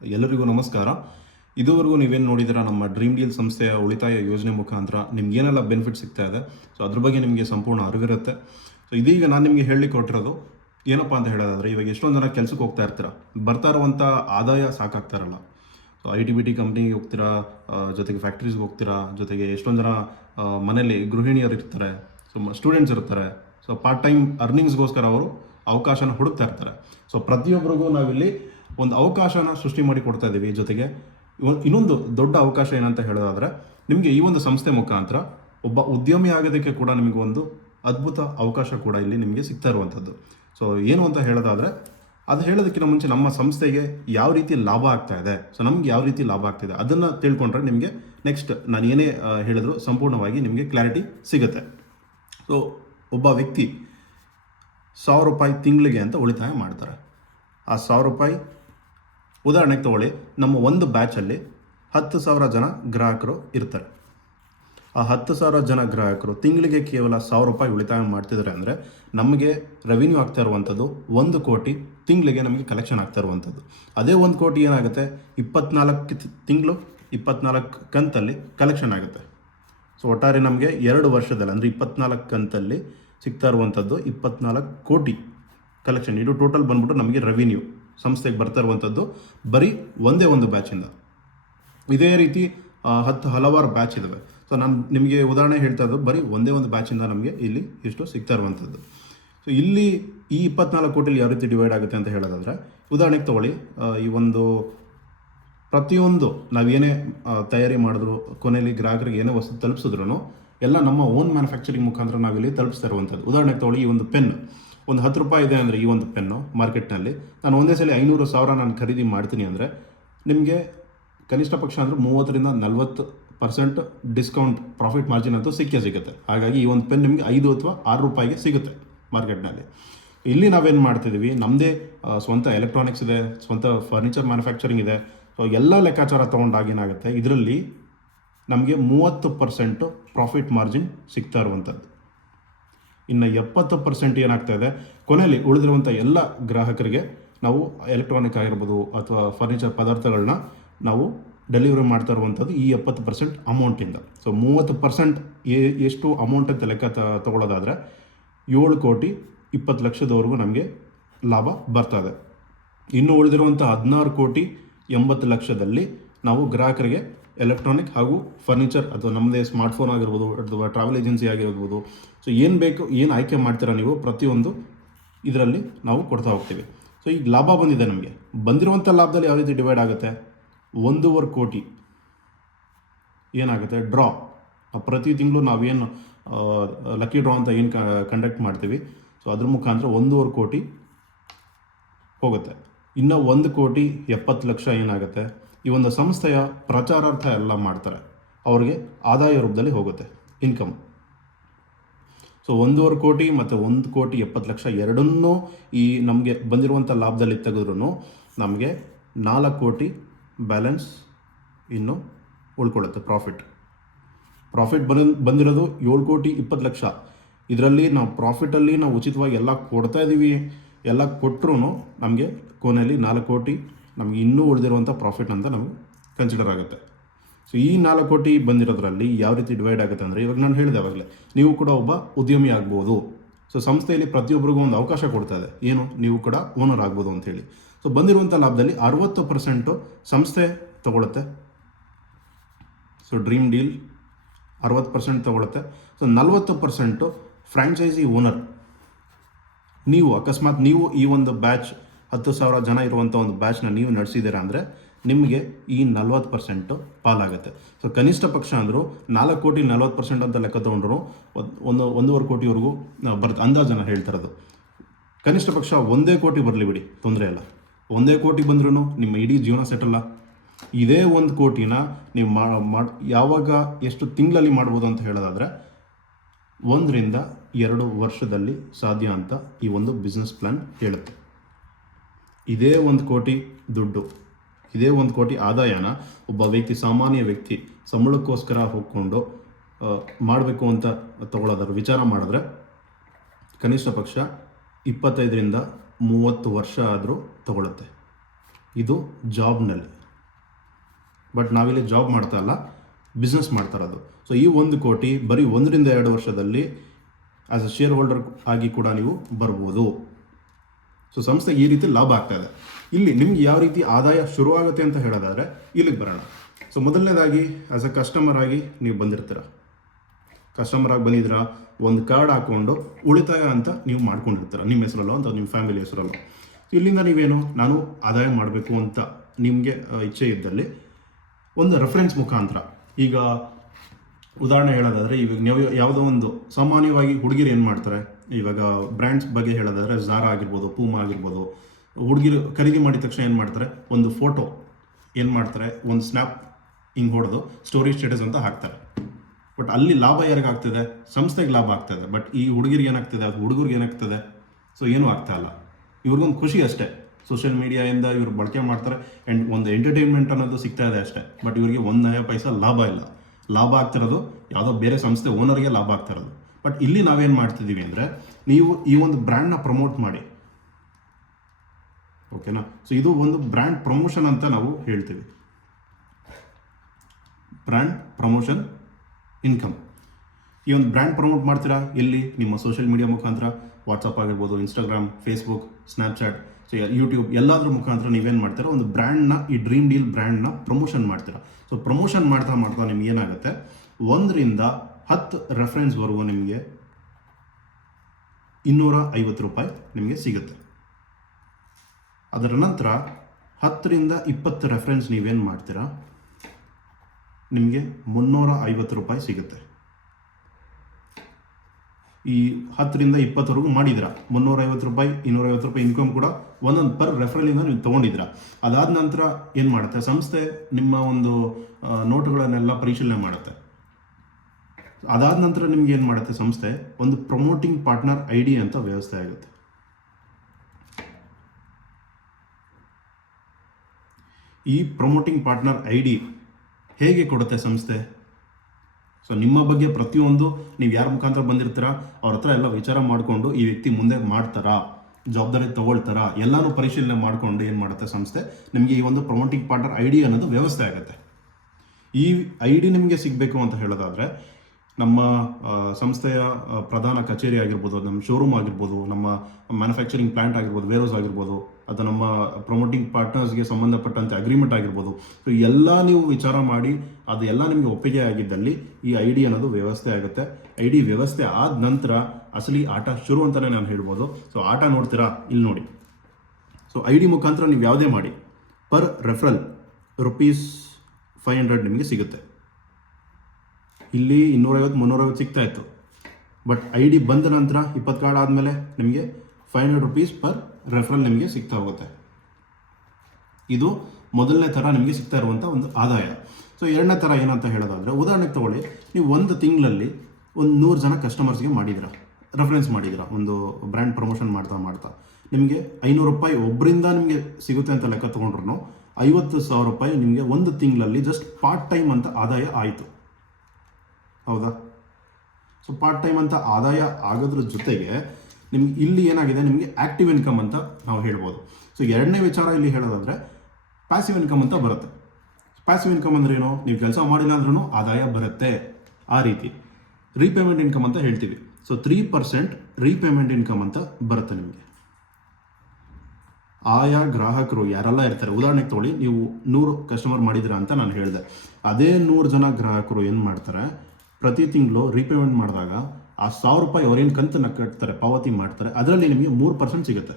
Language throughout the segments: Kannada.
ಎಲ್ಲರಿಗೂ ನಮಸ್ಕಾರ. ಇದುವರೆಗೂ ನೀವೇನು ನೋಡಿದಿರ ನಮ್ಮ ಡ್ರೀಮ್ ಡೀಲ್ ಸಂಸ್ಥೆಯ ಉಳಿತಾಯ ಯೋಜನೆ ಮುಖಾಂತರ ನಿಮ್ಗೆ ಏನೆಲ್ಲ ಬೆನಿಫಿಟ್ ಸಿಗ್ತಾ ಇದೆ, ಸೊ ಅದ್ರ ಬಗ್ಗೆ ನಿಮಗೆ ಸಂಪೂರ್ಣ ಅರಿವಿರುತ್ತೆ. ಸೊ ಇದೀಗ ನಾನು ನಿಮಗೆ ಹೇಳಲಿಕ್ಕೆ ಕೊಟ್ಟಿರೋದು ಏನಪ್ಪ ಅಂತ ಹೇಳೋದಾದರೆ, ಇವಾಗ ಎಷ್ಟೊಂದು ಜನ ಕೆಲಸಕ್ಕೆ ಹೋಗ್ತಾ ಇರ್ತೀರ, ಬರ್ತಾ ಇರುವಂಥ ಆದಾಯ ಸಾಕಾಗ್ತಾ ಇರಲ್ಲ. ಸೊ IT-BT ಕಂಪ್ನಿಗೆ ಹೋಗ್ತೀರಾ, ಜೊತೆಗೆ ಫ್ಯಾಕ್ಟ್ರೀಸ್ಗೆ ಹೋಗ್ತೀರಾ, ಜೊತೆಗೆ ಎಷ್ಟೊಂದು ಜನ ಮನೇಲಿ ಗೃಹಿಣಿಯರು ಇರ್ತಾರೆ, ಸೊ ಸ್ಟೂಡೆಂಟ್ಸ್ ಇರ್ತಾರೆ. ಸೊ ಪಾರ್ಟ್ ಟೈಮ್ ಅರ್ನಿಂಗ್ಸ್ಗೋಸ್ಕರ ಅವರು ಅವಕಾಶನ ಹುಡುಕ್ತಾ ಇರ್ತಾರೆ. ಸೊ ಪ್ರತಿಯೊಬ್ಬರಿಗೂ ನಾವಿಲ್ಲಿ ಒಂದು ಅವಕಾಶನ ಸೃಷ್ಟಿ ಮಾಡಿ ಕೊಡ್ತಾ ಇದ್ದೀವಿ. ಜೊತೆಗೆ ಇನ್ನೊಂದು ದೊಡ್ಡ ಅವಕಾಶ ಏನಂತ ಹೇಳೋದಾದರೆ, ನಿಮಗೆ ಈ ಒಂದು ಸಂಸ್ಥೆ ಮುಖಾಂತರ ಒಬ್ಬ ಉದ್ಯಮಿ ಆಗೋದಕ್ಕೆ ಕೂಡ ನಿಮಗೆ ಒಂದು ಅದ್ಭುತ ಅವಕಾಶ ಕೂಡ ಇಲ್ಲಿ ನಿಮಗೆ ಸಿಗ್ತಾ ಇರುವಂಥದ್ದು. ಸೊ ಏನು ಅಂತ ಹೇಳೋದಾದರೆ, ಅದು ಹೇಳೋದಕ್ಕಿಂತ ಮುಂಚೆ ನಮ್ಮ ಸಂಸ್ಥೆಗೆ ಯಾವ ರೀತಿ ಲಾಭ ಆಗ್ತಾ ಇದೆ, ಸೊ ನಮ್ಗೆ ಯಾವ ರೀತಿ ಲಾಭ ಆಗ್ತಿದೆ ಅದನ್ನು ತಿಳ್ಕೊಂಡ್ರೆ ನಿಮಗೆ ನೆಕ್ಸ್ಟ್ ನಾನು ಏನೇ ಹೇಳಿದ್ರು ಸಂಪೂರ್ಣವಾಗಿ ನಿಮಗೆ ಕ್ಲಾರಿಟಿ ಸಿಗುತ್ತೆ. ಸೊ ಒಬ್ಬ ವ್ಯಕ್ತಿ 1,000 ರೂಪಾಯಿ ತಿಂಗಳಿಗೆ ಅಂತ ಉಳಿತಾಯ ಮಾಡ್ತಾರೆ. ಆ 1,000 ರೂಪಾಯಿ ಉದಾಹರಣೆಗೆ ತಗೊಳ್ಳಿ, ನಮ್ಮ ಒಂದು ಬ್ಯಾಚಲ್ಲಿ 10,000 ಜನ ಗ್ರಾಹಕರು ಇರ್ತಾರೆ. ಆ 10,000 ಜನ ಗ್ರಾಹಕರು ತಿಂಗಳಿಗೆ ಕೇವಲ 1,000 ರೂಪಾಯಿ ಉಳಿತಾಯ ಮಾಡ್ತಿದ್ದಾರೆ ಅಂದರೆ ನಮಗೆ ರೆವಿನ್ಯೂ ಆಗ್ತಾ ಇರುವಂಥದ್ದು 1 ಕೋಟಿ ತಿಂಗಳಿಗೆ ನಮಗೆ ಕಲೆಕ್ಷನ್ ಆಗ್ತಾ ಇರುವಂಥದ್ದು. ಅದೇ 1 ಕೋಟಿ ಏನಾಗುತ್ತೆ, 24 ತಿಂಗಳು 24 ಕಂತಲ್ಲಿ ಕಲೆಕ್ಷನ್ ಆಗುತ್ತೆ. ಸೊ ಒಟ್ಟಾರೆ ನಮಗೆ 2 ವರ್ಷದಲ್ಲಿ ಅಂದರೆ 24 ಕಂತಲ್ಲಿ ಸಿಗ್ತಾ ಇರುವಂಥದ್ದು 24 ಕೋಟಿ ಕಲೆಕ್ಷನ್. ಇದು ಟೋಟಲ್ ಬಂದ್ಬಿಟ್ಟು ನಮಗೆ ರೆವಿನ್ಯೂ ಸಂಸ್ಥೆಗೆ ಬರ್ತಾ ಇರುವಂಥದ್ದು ಬರೀ ಒಂದೇ ಒಂದು ಬ್ಯಾಚಿಂದ. ಇದೇ ರೀತಿ ಹಲವಾರು ಬ್ಯಾಚ್ ಇದ್ದಾವೆ. ಸೊ ನಾನು ನಿಮಗೆ ಉದಾಹರಣೆ ಹೇಳ್ತಾ ಇದ್ದು ಬರೀ ಒಂದೇ ಒಂದು ಬ್ಯಾಚಿಂದ ನಮಗೆ ಇಲ್ಲಿ ಇಷ್ಟು ಸಿಗ್ತಾ ಇರುವಂಥದ್ದು. ಸೊ ಇಲ್ಲಿ ಈ 24 ಕೋಟಿಲಿ ಯಾವ ರೀತಿ ಡಿವೈಡ್ ಆಗುತ್ತೆ ಅಂತ ಹೇಳೋದಾದರೆ, ಉದಾಹರಣೆಗೆ ತೊಗೊಳ್ಳಿ, ಈ ಒಂದು ಪ್ರತಿಯೊಂದು ನಾವೇನೇ ತಯಾರಿ ಮಾಡಿದ್ರು, ಕೊನೆಯಲ್ಲಿ ಗ್ರಾಹಕರಿಗೆ ಏನೇ ವಸ್ತು ತಲುಪಿಸಿದ್ರು ಎಲ್ಲ ನಮ್ಮ ಓನ್ ಮ್ಯಾನುಫ್ಯಾಕ್ಚರಿಂಗ್ ಮುಖಾಂತರ ನಾವಿಲ್ಲಿ ತಲುಪಿಸ್ತಾ ಇರುವಂಥದ್ದು. ಉದಾಹರಣೆಗೆ ತೊಗೊಳ್ಳಿ, ಈ ಒಂದು ಪೆನ್ ಒಂದು 10 ರೂಪಾಯಿ ಇದೆ ಅಂದರೆ, ಈ ಒಂದು ಪೆನ್ನು ಮಾರ್ಕೆಟ್ನಲ್ಲಿ ನಾನು ಒಂದೇ ಸಲ 500,000 ನಾನು ಖರೀದಿ ಮಾಡ್ತೀನಿ ಅಂದರೆ ನಿಮಗೆ ಕನಿಷ್ಠ ಪಕ್ಷ ಅಂದರೆ 30-40% ಡಿಸ್ಕೌಂಟ್ ಪ್ರಾಫಿಟ್ ಮಾರ್ಜಿನ್ ಅಂತೂ ಸಿಗುತ್ತೆ. ಹಾಗಾಗಿ ಈ ಒಂದು ಪೆನ್ ನಿಮಗೆ 5 ಅಥವಾ 6 ರೂಪಾಯಿಗೆ ಸಿಗುತ್ತೆ ಮಾರ್ಕೆಟ್ನಲ್ಲಿ. ಇಲ್ಲಿ ನಾವೇನು ಮಾಡ್ತಿದ್ದೀವಿ, ನಮ್ಮದೇ ಸ್ವಂತ ಎಲೆಕ್ಟ್ರಾನಿಕ್ಸ್ ಇದೆ, ಸ್ವಂತ ಫರ್ನಿಚರ್ ಮ್ಯಾನುಫ್ಯಾಕ್ಚರಿಂಗ್ ಇದೆ. ಸೊ ಎಲ್ಲ ಲೆಕ್ಕಾಚಾರ ತೊಗೊಂಡಾಗ ಏನಾಗುತ್ತೆ, ಇದರಲ್ಲಿ ನಮಗೆ 30% ಪ್ರಾಫಿಟ್ ಮಾರ್ಜಿನ್ ಸಿಗ್ತಾ ಇರುವಂಥದ್ದು. ಇನ್ನು 70% ಏನಾಗ್ತಾ ಇದೆ, ಕೊನೆಯಲ್ಲಿ ಉಳಿದಿರುವಂಥ ಎಲ್ಲ ಗ್ರಾಹಕರಿಗೆ ನಾವು ಎಲೆಕ್ಟ್ರಾನಿಕ್ ಆಗಿರ್ಬೋದು ಅಥವಾ ಫರ್ನಿಚರ್ ಪದಾರ್ಥಗಳನ್ನ ನಾವು ಡೆಲಿವರಿ ಮಾಡ್ತಾ ಇರುವಂಥದ್ದು ಈ 70% ಅಮೌಂಟಿಂದ. ಸೊ 30% ಎಷ್ಟು ಅಮೌಂಟ್ ಅಂತ ಲೆಕ್ಕ ತಗೊಳ್ಳೋದಾದರೆ 7 ಕೋಟಿ 20 ಲಕ್ಷದವರೆಗೂ ನಮಗೆ ಲಾಭ ಬರ್ತದೆ. ಇನ್ನು ಉಳಿದಿರುವಂಥ 16 ಕೋಟಿ 80 ಲಕ್ಷದಲ್ಲಿ ನಾವು ಗ್ರಾಹಕರಿಗೆ ಎಲೆಕ್ಟ್ರಾನಿಕ್ ಹಾಗೂ ಫರ್ನಿಚರ್ ಅಥವಾ ನಮ್ಮದೇ ಸ್ಮಾರ್ಟ್ಫೋನ್ ಆಗಿರ್ಬೋದು ಅಥವಾ ಟ್ರಾವೆಲ್ ಏಜೆನ್ಸಿ ಆಗಿರ್ಬೋದು, ಸೊ ಏನು ಬೇಕು, ಏನು ಆಯ್ಕೆ ಮಾಡ್ತೀರಾ ನೀವು, ಪ್ರತಿಯೊಂದು ಇದರಲ್ಲಿ ನಾವು ಕೊಡ್ತಾ ಹೋಗ್ತೀವಿ. ಸೊ ಈಗ ಲಾಭ ಬಂದಿದೆ, ನಮಗೆ ಬಂದಿರುವಂಥ ಲಾಭದಲ್ಲಿ ಯಾವ ರೀತಿ ಡಿವೈಡ್ ಆಗುತ್ತೆ, 1.5 ಕೋಟಿ ಏನಾಗುತ್ತೆ ಡ್ರಾ. ಪ್ರತಿ ತಿಂಗಳು ನಾವೇನು ಲಕ್ಕಿ ಡ್ರಾ ಅಂತ ಏನು ಕಂಡಕ್ಟ್ ಮಾಡ್ತೀವಿ, ಸೊ ಅದ್ರ ಮುಖಾಂತರ 1.5 ಕೋಟಿ ಹೋಗುತ್ತೆ. ಇನ್ನು 1 ಕೋಟಿ 70 ಲಕ್ಷ ಏನಾಗುತ್ತೆ, ಈ ಒಂದು ಸಂಸ್ಥೆಯ ಪ್ರಚಾರಾರ್ಥ ಎಲ್ಲ ಮಾಡ್ತಾರೆ, ಅವ್ರಿಗೆ ಆದಾಯ ರೂಪದಲ್ಲಿ ಹೋಗುತ್ತೆ, ಇನ್ಕಮ್. ಸೊ 1.5 ಕೋಟಿ ಮತ್ತು 1 ಕೋಟಿ 70 ಲಕ್ಷ ಎರಡನ್ನೂ ಈ ನಮಗೆ ಬಂದಿರುವಂಥ ಲಾಭದಲ್ಲಿ ತೆಗೆದ್ರೂ ನಮಗೆ 4 ಕೋಟಿ ಬ್ಯಾಲೆನ್ಸ್ ಇನ್ನು ಉಳ್ಕೊಳ್ಳುತ್ತೆ. ಪ್ರಾಫಿಟ್ ಬಂದಿರೋದು 7 ಕೋಟಿ 20 ಲಕ್ಷ. ಇದರಲ್ಲಿ ನಾವು ಪ್ರಾಫಿಟಲ್ಲಿ ನಾವು ಉಚಿತವಾಗಿ ಎಲ್ಲ ಕೊಡ್ತಾ ಇದ್ದೀವಿ. ಎಲ್ಲ ಕೊಟ್ಟರು ನಮಗೆ ಕೊನೆಯಲ್ಲಿ 4 ಕೋಟಿ ನಮಗೆ ಇನ್ನೂ ಉಳಿದಿರುವಂಥ ಪ್ರಾಫಿಟ್ ಅಂತ ನಮಗೆ ಕನ್ಸಿಡರ್ ಆಗುತ್ತೆ. ಸೊ ಈ 4 ಕೋಟಿ ಬಂದಿರೋದ್ರಲ್ಲಿ ಯಾವ ರೀತಿ ಡಿವೈಡ್ ಆಗುತ್ತೆ ಅಂದರೆ, ಇವಾಗ ನಾನು ಹೇಳಿದೆ ಆವಾಗಲೇ, ನೀವು ಕೂಡ ಒಬ್ಬ ಉದ್ಯಮಿ ಆಗ್ಬೋದು. ಸೊ ಸಂಸ್ಥೆಯಲ್ಲಿ ಪ್ರತಿಯೊಬ್ಬರಿಗೂ ಒಂದು ಅವಕಾಶ ಕೊಡ್ತಾ ಇದೆ, ಏನು, ನೀವು ಕೂಡ ಓನರ್ ಆಗ್ಬೋದು ಅಂಥೇಳಿ. ಸೊ ಬಂದಿರುವಂಥ ಲಾಭದಲ್ಲಿ 60% ಸಂಸ್ಥೆ ತಗೊಳುತ್ತೆ. ಸೊ ಡ್ರೀಮ್ ಡೀಲ್ 60% ತಗೊಳುತ್ತೆ. So 40% franchise owner. ನೀವು ಅಕಸ್ಮಾತ್ ನೀವು ಈ ಒಂದು ಬ್ಯಾಚ್ 10,000 ಜನ ಇರುವಂಥ ಒಂದು ಬ್ಯಾಚ್ನ ನೀವು ನಡೆಸಿದ್ದೀರಾ ಅಂದರೆ ನಿಮಗೆ ಈ 40% ಪಾಲಾಗುತ್ತೆ. ಸೊ ಕನಿಷ್ಠ ಪಕ್ಷ ಅಂದರೂ 4 ಕೋಟಿ 40% ಅಂತ ಲೆಕ್ಕ ತೊಗೊಂಡ್ರು 1.5 ಕೋಟಿವರೆಗೂ ಅಂದಾಜನ ಹೇಳ್ತಿರೋದು. ಕನಿಷ್ಠ ಪಕ್ಷ 1 ಕೋಟಿ ಬರಲಿ ಬಿಡಿ, ತೊಂದರೆ ಇಲ್ಲ. 1 ಕೋಟಿ ಬಂದ್ರೂ ನಿಮ್ಮ ಇಡೀ ಜೀವನ ಸೆಟಲ್ಲ. ಇದೇ 1 ಕೋಟಿನ ನೀವು ಯಾವಾಗ ಎಷ್ಟು ತಿಂಗಳಲ್ಲಿ ಮಾಡ್ಬೋದು ಅಂತ ಹೇಳೋದಾದರೆ 1 ರಿಂದ 2 ವರ್ಷದಲ್ಲಿ ಸಾಧ್ಯ ಅಂತ ಈ ಒಂದು ಬಿಸ್ನೆಸ್ ಪ್ಲ್ಯಾನ್ ಹೇಳುತ್ತೆ. ಇದೇ 1 ಕೋಟಿ ದುಡ್ಡು, ಇದೇ 1 ಕೋಟಿ ಆದಾಯನ ಒಬ್ಬ ವ್ಯಕ್ತಿ, ಸಾಮಾನ್ಯ ವ್ಯಕ್ತಿ ಸಂಬಳಕ್ಕೋಸ್ಕರ ಹೋಗ್ಕೊಂಡು ಮಾಡಬೇಕು ಅಂತ ತಗೊಳ್ಳೋದ್ರ ವಿಚಾರ ಮಾಡಿದ್ರೆ ಕನಿಷ್ಠ ಪಕ್ಷ 25 ರಿಂದ 30 ವರ್ಷ ಆದರೂ ತಗೊಳುತ್ತೆ. ಇದು ಜಾಬ್ನಲ್ಲಿ. ಬಟ್ ನಾವಿಲ್ಲಿ ಜಾಬ್ ಮಾಡ್ತಾ ಇಲ್ಲ, ಬಿಸ್ನೆಸ್ ಮಾಡ್ತಾ ಇರೋದು. ಸೊ ಈ 1 ಕೋಟಿ ಬರೀ 1 ರಿಂದ 2 ವರ್ಷದಲ್ಲಿ ಆ್ಯಸ್ ಅ ಶೇರ್ ಹೋಲ್ಡರ್ ಆಗಿ ಕೂಡ ನೀವು ಬರ್ಬೋದು. ಸೊ ಸಂಸ್ಥೆಗೆ ಈ ರೀತಿ ಲಾಭ ಆಗ್ತಾ ಇದೆ. ಇಲ್ಲಿ ನಿಮ್ಗೆ ಯಾವ ರೀತಿ ಆದಾಯ ಶುರುವಾಗುತ್ತೆ ಅಂತ ಹೇಳೋದಾದರೆ ಇಲ್ಲಿಗೆ ಬರೋಣ. ಸೊ ಮೊದಲನೇದಾಗಿ ಆ್ಯಸ್ ಅ ಕಸ್ಟಮರ್ ಆಗಿ ನೀವು ಬಂದಿರ್ತೀರ. ಕಸ್ಟಮರ್ ಆಗಿ ಬಂದಿದ್ದೀರಾ, ಒಂದು ಕಾರ್ಡ್ ಹಾಕ್ಕೊಂಡು ಉಳಿತಾಯ ಅಂತ ನೀವು ಮಾಡ್ಕೊಂಡಿರ್ತೀರ, ನಿಮ್ಮ ಹೆಸರಲ್ಲೋ ಅಂತ ನಿಮ್ಮ ಫ್ಯಾಮಿಲಿ ಹೆಸರಲ್ಲೋ. ಇಲ್ಲಿಂದ ನೀವೇನು, ನಾನು ಆದಾಯ ಮಾಡಬೇಕು ಅಂತ ನಿಮಗೆ ಇಚ್ಛೆ ಇದ್ದಲ್ಲಿ ಒಂದು ರೆಫರೆನ್ಸ್ ಮುಖಾಂತರ, ಈಗ ಉದಾಹರಣೆ ಹೇಳೋದಾದರೆ ಇವಾಗ ನೀವು ಯಾವುದೋ ಒಂದು ಸಾಮಾನ್ಯವಾಗಿ ಹುಡುಗಿರು ಏನು ಮಾಡ್ತಾರೆ, ಇವಾಗ ಬ್ರ್ಯಾಂಡ್ಸ್ ಬಗ್ಗೆ ಹೇಳೋದಾದರೆ ಝಾರಾ ಆಗಿರ್ಬೋದು, ಪೂಮಾ ಆಗಿರ್ಬೋದು, ಹುಡುಗಿರು ಖರೀದಿ ಮಾಡಿದ ತಕ್ಷಣ ಏನು ಮಾಡ್ತಾರೆ, ಒಂದು ಫೋಟೋ ಏನು ಮಾಡ್ತಾರೆ, ಒಂದು ಸ್ನ್ಯಾಪ್ ಹಿಂಗೆ ಹೊಡೆದು ಸ್ಟೋರಿ ಸ್ಟೇಟಸ್ ಅಂತ ಹಾಕ್ತಾರೆ. ಬಟ್ ಅಲ್ಲಿ ಲಾಭ ಯಾರಿಗಾಗ್ತಿದೆ, ಸಂಸ್ಥೆಗೆ ಲಾಭ ಆಗ್ತದೆ. ಬಟ್ ಈ ಹುಡುಗಿರಿಗೆ ಏನಾಗ್ತದೆ, ಅದು ಹುಡುಗರಿಗೆ ಏನಾಗ್ತದೆ, ಸೊ ಏನೂ ಆಗ್ತಾ ಇಲ್ಲ. ಇವ್ರಿಗೊಂದು ಖುಷಿ ಅಷ್ಟೇ, ಸೋಷಿಯಲ್ ಮೀಡಿಯಾಯಿಂದ ಇವರು ಬಳಕೆ ಮಾಡ್ತಾರೆ ಆ್ಯಂಡ್ ಒಂದು ಎಂಟರ್ಟೈನ್ಮೆಂಟ್ ಅನ್ನೋದು ಸಿಗ್ತಾ ಇದೆ ಅಷ್ಟೇ. ಬಟ್ ಇವರಿಗೆ 1 ನಯ ಪೈಸಾ ಲಾಭ ಇಲ್ಲ. ಲಾಭ ಆಗ್ತಿರೋದು ಯಾವುದೋ ಬೇರೆ ಸಂಸ್ಥೆ ಓನರ್ಗೆ ಲಾಭ ಆಗ್ತಿರೋದು. ಬಟ್ ಇಲ್ಲಿ ನಾವೇನು ಮಾಡ್ತಿದ್ದೀವಿ ಅಂದರೆ, ನೀವು ಈ ಒಂದು ಬ್ರ್ಯಾಂಡ್ನ ಪ್ರಮೋಟ್ ಮಾಡಿ, ಓಕೆನಾ. ಸೊ ಇದು ಒಂದು ಬ್ರ್ಯಾಂಡ್ ಪ್ರಮೋಷನ್ ಅಂತ ನಾವು ಹೇಳ್ತೀವಿ, ಬ್ರ್ಯಾಂಡ್ ಪ್ರಮೋಷನ್ ಇನ್ಕಮ್. ಈ ಒಂದು ಬ್ರ್ಯಾಂಡ್ ಪ್ರಮೋಟ್ ಮಾಡ್ತೀರಾ ಎಲ್ಲಿ, ನಿಮ್ಮ ಸೋಷಿಯಲ್ ಮೀಡಿಯಾ ಮುಖಾಂತರ, ವಾಟ್ಸಪ್ ಆಗಿರ್ಬೋದು, Instagram, Facebook, Snapchat, so YouTube, ಎಲ್ಲಾದ್ರ ಮುಖಾಂತರ ನೀವೇನು ಮಾಡ್ತೀರಾ, ಒಂದು ಬ್ರ್ಯಾಂಡ್ನ, ಈ ಡ್ರೀಮ್ ಡೀಲ್ ಬ್ರ್ಯಾಂಡ್ನ ಪ್ರಮೋಷನ್ ಮಾಡ್ತೀರಾ. ಸೊ ಪ್ರಮೋಷನ್ ಮಾಡ್ತಾ ಮಾಡ್ತಾ ನಿಮ್ಗೆ ಏನಾಗುತ್ತೆ, 1 ರಿಂದ 10 ರೆಫರೆನ್ಸ್ವರೆಗೂ ನಿಮಗೆ 250 ರೂಪಾಯಿ ನಿಮಗೆ ಸಿಗುತ್ತೆ. ಅದರ ನಂತರ 10 ರಿಂದ 20 ರೆಫರೆನ್ಸ್ ನೀವೇನು ಮಾಡ್ತೀರಾ, ನಿಮಗೆ 350 ರೂಪಾಯಿ ಸಿಗುತ್ತೆ. ಈ 10 ರಿಂದ 20ವರೆಗೂ ಮಾಡಿದಿರಾ, 350 ರೂಪಾಯಿ, 250 ರೂಪಾಯಿ ಇನ್ಕಮ್ ಕೂಡ ಒಂದೊಂದು ಪರ್ ರೆಫರಲಿಂದ ನೀವು ತೊಗೊಂಡಿದ್ದೀರಾ. ಅದಾದ ನಂತರ ಏನು ಮಾಡುತ್ತೆ ಸಂಸ್ಥೆ, ನಿಮ್ಮ ಒಂದು ನೋಟುಗಳನ್ನೆಲ್ಲ ಪರಿಶೀಲನೆ ಮಾಡುತ್ತೆ. ಅದಾದ ನಂತರ ನಿಮ್ಗೆ ಏನು ಮಾಡುತ್ತೆ ಸಂಸ್ಥೆ, ಒಂದು ಪ್ರಮೋಟಿಂಗ್ ಪಾರ್ಟ್ನರ್ ID ಅಂತ ವ್ಯವಸ್ಥೆ ಆಗುತ್ತೆ. ಈ ಪ್ರಮೋಟಿಂಗ್ ಪಾರ್ಟ್ನರ್ ID ಹೇಗೆ ಕೊಡುತ್ತೆ ಸಂಸ್ಥೆ, ಸೊ ನಿಮ್ಮ ಬಗ್ಗೆ ಪ್ರತಿಯೊಂದು ನೀವು ಯಾರ ಮುಖಾಂತರ ಬಂದಿರ್ತೀರಾ ಅವ್ರ ಹತ್ರ ಎಲ್ಲ ವಿಚಾರ ಮಾಡಿಕೊಂಡು ಈ ವ್ಯಕ್ತಿ ಮುಂದೆ ಮಾಡ್ತಾರಾ, ಜವಾಬ್ದಾರಿ ತಗೊಳ್ತಾರಾ, ಎಲ್ಲನೂ ಪರಿಶೀಲನೆ ಮಾಡಿಕೊಂಡು ಏನು ಮಾಡುತ್ತೆ ಸಂಸ್ಥೆ, ನಿಮಗೆ ಈ ಒಂದು ಪ್ರಮೋಟಿಂಗ್ ಪಾರ್ಟ್ನರ್ ID ಅನ್ನೋದು ವ್ಯವಸ್ಥೆ ಆಗುತ್ತೆ. ಈ ID ನಿಮಗೆ ಸಿಗಬೇಕು ಅಂತ ಹೇಳೋದಾದರೆ, ನಮ್ಮ ಸಂಸ್ಥೆಯ ಪ್ರಧಾನ ಕಚೇರಿ ಆಗಿರ್ಬೋದು, ನಮ್ಮ ಶೋರೂಮ್ ಆಗಿರ್ಬೋದು, ನಮ್ಮ ಮ್ಯಾನುಫ್ಯಾಕ್ಚರಿಂಗ್ ಪ್ಲಾಂಟ್ ಆಗಿರ್ಬೋದು, ವೇರ್ಹೌಸ್ ಆಗಿರ್ಬೋದು, ಅದು ನಮ್ಮ ಪ್ರಮೋಟಿಂಗ್ ಪಾರ್ಟ್ನರ್ಸ್ಗೆ ಸಂಬಂಧಪಟ್ಟಂತೆ ಅಗ್ರಿಮೆಂಟ್ ಆಗಿರ್ಬೋದು. ಸೊ ಎಲ್ಲ ನೀವು ವಿಚಾರ ಮಾಡಿ ಅದೆಲ್ಲ ನಿಮಗೆ ಒಪ್ಪಿಗೆ ಆಗಿದ್ದಲ್ಲಿ ಈ ID ಅನ್ನೋದು ವ್ಯವಸ್ಥೆ ಆಗುತ್ತೆ. ID ವ್ಯವಸ್ಥೆ ಆದ ನಂತರ ಅಸಲಿ ಆಟ ಶುರು ಅಂತಲೇ ನಾನು ಹೇಳ್ಬೋದು. ಸೊ ಆಟ ನೋಡ್ತೀರಾ, ಇಲ್ಲಿ ನೋಡಿ. ಸೊ ID ಮುಖಾಂತರ ನೀವು ಯಾವುದೇ ಮಾಡಿ ಪರ್ ರೆಫರಲ್ ₹500 ನಿಮಗೆ ಸಿಗುತ್ತೆ. ಇಲ್ಲಿ 250, 350 ಸಿಗ್ತಾ ಇತ್ತು. ಬಟ್ ID ಬಂದ ನಂತರ 20 ಕಾರ್ಡ್ ಆದಮೇಲೆ ನಿಮಗೆ ₹500 ಪರ್ ರೆಫರಲ್ ನಿಮಗೆ ಸಿಗ್ತಾ ಹೋಗುತ್ತೆ. ಇದು ಮೊದಲನೇ ಥರ ನಿಮಗೆ ಸಿಗ್ತಾ ಇರುವಂಥ ಒಂದು ಆದಾಯ. ಸೊ ಎರಡನೇ ಥರ ಏನಂತ ಹೇಳೋದಾದರೆ, ಉದಾಹರಣೆಗೆ ತೊಗೊಳ್ಳಿ, ನೀವು ಒಂದು ತಿಂಗಳಲ್ಲಿ ಒಂದು 100 ಜನ ಕಸ್ಟಮರ್ಸ್ಗೆ ಮಾಡಿದ್ದೀರಾ, ರೆಫರೆನ್ಸ್ ಮಾಡಿದ್ದೀರಾ, ಒಂದು ಬ್ರ್ಯಾಂಡ್ ಪ್ರಮೋಷನ್ ಮಾಡ್ತಾ ಮಾಡ್ತಾ ನಿಮಗೆ ₹500 ಒಬ್ಬರಿಂದ ನಿಮಗೆ ಸಿಗುತ್ತೆ ಅಂತ ಲೆಕ್ಕ ತೊಗೊಂಡ್ರು ₹50,000 ನಿಮಗೆ ಒಂದು ತಿಂಗಳಲ್ಲಿ ಜಸ್ಟ್ ಪಾರ್ಟ್ ಟೈಮ್ ಅಂತ ಆದಾಯ ಆಯಿತು. ಹೌದಾ? ಸೊ ಪಾರ್ಟ್ ಟೈಮ್ ಅಂತ ಆದಾಯ ಆಗೋದ್ರ ಜೊತೆಗೆ ನಿಮ್ಗೆ ಇಲ್ಲಿ ಏನಾಗಿದೆ, ನಿಮಗೆ ಆ್ಯಕ್ಟಿವ್ ಇನ್ಕಮ್ ಅಂತ ನಾವು ಹೇಳ್ಬೋದು. ಸೊ ಎರಡನೇ ವಿಚಾರ ಇಲ್ಲಿ ಹೇಳೋದಾದರೆ ಪ್ಯಾಸಿವ್ ಇನ್ಕಮ್ ಅಂತ ಬರುತ್ತೆ. ಪ್ಯಾಸಿವ್ ಇನ್ಕಮ್ ಅಂದ್ರೆ ಏನು, ನೀವು ಕೆಲಸ ಮಾಡಿಲ್ಲ ಅಂದ್ರೂ ಆದಾಯ ಬರುತ್ತೆ. ಆ ರೀತಿ ರೀಪೇಮೆಂಟ್ ಇನ್ಕಮ್ ಅಂತ ಹೇಳ್ತೀವಿ. ಸೊ 3% ರೀಪೇಮೆಂಟ್ ಇನ್ಕಮ್ ಅಂತ ಬರುತ್ತೆ ನಿಮಗೆ. ಆಯಾ ಗ್ರಾಹಕರು ಯಾರೆಲ್ಲ ಇರ್ತಾರೆ, ಉದಾಹರಣೆಗೆ ತೊಗೊಳ್ಳಿ, ನೀವು 100 ಕಸ್ಟಮರ್ ಮಾಡಿದ್ದೀರಾ ಅಂತ ನಾನು ಹೇಳಿದೆ. ಅದೇ 100 ಜನ ಗ್ರಾಹಕರು ಏನು ಮಾಡ್ತಾರೆ, ಪ್ರತಿ ತಿಂಗಳು ರೀಪೇಮೆಂಟ್ ಮಾಡಿದಾಗ ಆ ₹1,000 ಅವ್ರೇನು ಕಂತನ್ನು ಕಟ್ತಾರೆ, ಪಾವತಿ ಮಾಡ್ತಾರೆ, ಅದರಲ್ಲಿ ನಿಮಗೆ 3% ಸಿಗುತ್ತೆ.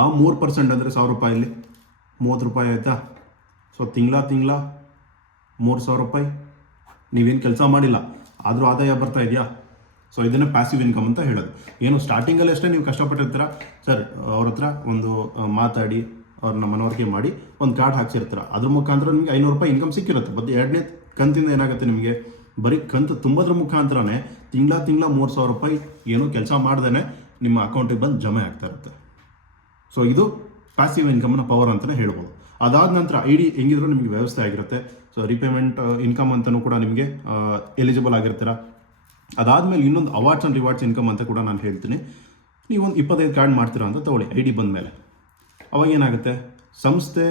ಆ 3% ಅಂದರೆ ₹1,000 ₹30 ಆಯಿತಾ. ಸೊ ತಿಂಗಳ ₹3,000 ನೀವೇನು ಕೆಲಸ ಮಾಡಿಲ್ಲ ಆದರೂ ಆದಾಯ ಬರ್ತಾ ಇದೆಯಾ. ಸೊ ಇದನ್ನು ಪ್ಯಾಸಿವ್ ಇನ್ಕಮ್ ಅಂತ ಹೇಳೋದು. ಏನು ಸ್ಟಾರ್ಟಿಂಗಲ್ಲಿ ಅಷ್ಟೇ ನೀವು ಕಷ್ಟಪಟ್ಟಿರ್ತೀರ ಸರ್, ಅವ್ರ ಹತ್ರ ಒಂದು ಮಾತಾಡಿ ಅವ್ರನ್ನ ಮನವರಿಕೆ ಮಾಡಿ ಒಂದು ಕಾರ್ಡ್ ಹಾಕ್ಸಿರ್ತೀರ, ಅದ್ರ ಮುಖಾಂತರ ನಿಮಗೆ ₹500 ಇನ್ಕಮ್ ಸಿಕ್ಕಿರುತ್ತೆ. ಬಟ್ ಎರಡನೇ ಕಂತಿಂದ ಏನಾಗುತ್ತೆ, ನಿಮಗೆ ಬರೀ ಕಂತು ತುಂಬೋದ್ರ ಮುಖಾಂತರನೇ ತಿಂಗಳ ₹3,000 ಏನೂ ಕೆಲಸ ಮಾಡ್ದೇ ನಿಮ್ಮ ಅಕೌಂಟಿಗೆ ಬಂದು ಜಮೆ ಆಗ್ತಾ ಇರುತ್ತೆ. ಸೊ ಇದು ಪ್ಯಾಸಿವ್ ಇನ್ಕಮ್ನ ಪವರ್ ಅಂತಲೇ ಹೇಳ್ಬೋದು. ಅದಾದ ನಂತರ ID ಹೆಂಗಿದ್ರು ನಿಮಗೆ ವ್ಯವಸ್ಥೆ ಆಗಿರುತ್ತೆ. ಸೊ ರೀಪೇಮೆಂಟ್ ಇನ್ಕಮ್ ಅಂತಲೂ ಕೂಡ ನಿಮಗೆ ಎಲಿಜಿಬಲ್ ಆಗಿರ್ತೀರ. ಅದಾದಮೇಲೆ ಇನ್ನೊಂದು ಅವಾರ್ಡ್ಸ್ ಆ್ಯಂಡ್ ರಿವಾರ್ಡ್ಸ್ ಇನ್ಕಮ್ ಅಂತ ಕೂಡ ನಾನು ಹೇಳ್ತೀನಿ. ನೀವು ಒಂದು 25 ಕಾರ್ಡ್ ಮಾಡ್ತೀರಾ ಅಂತ ತೊಗೊಳ್ಳಿ ID ಬಂದ ಮೇಲೆ. ಅವಾಗ ಏನಾಗುತ್ತೆ, ಸಂಸ್ಥೆ